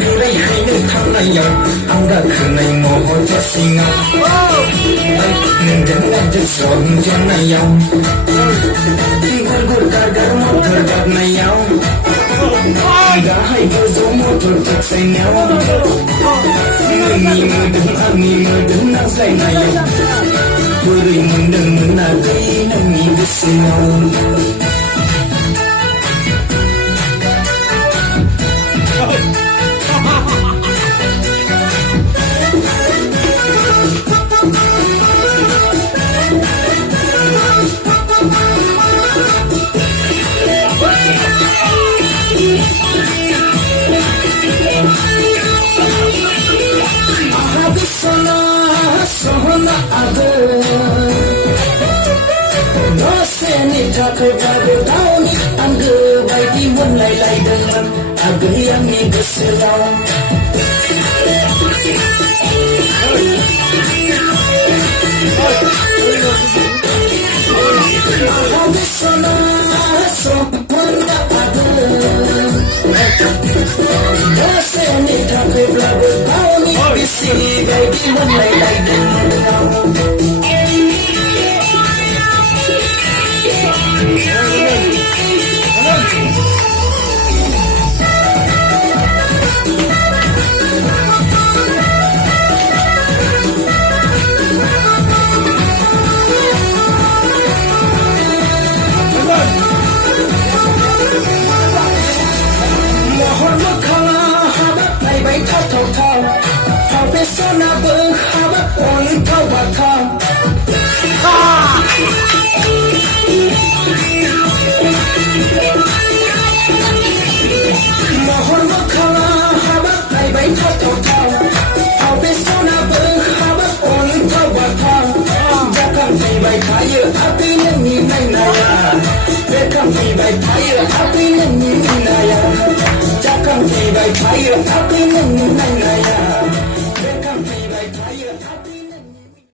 बेरायहैनो थांनायाव आं गाखोनाय महर सिङाव नोंजों आंजों संजानायाव गुर गुर गारगार मटर गाबनायाव गाहाय गोजौ मटर थाखसायनायाव नोंनि मोदोम आंनि मोदोम नांज्लायनायाव बोरै मोनदों मोनाखै नोंनि गोसोआव Sohna adı Doseni takıdadı Dağını angı Bayti munlaylaydılar Agı yanı gısırav Abi sana Sohna adı Doseni takıdadı Dağını bisi Bayti munlaylaydılar Sonaबो हाबाब अन्थाव बाथाव महर मोखाङा हाबाब नायबाय थाथावथाव बे सोनाबो हाबाब अन्थाव बाथाव जाखांफैबाय थायो आगै नोंनि नायनाया बेरखांफैबाय थायो आगै नोंनि नुनाया जाखांफैबाय थायो आगै नोंनि नायनाया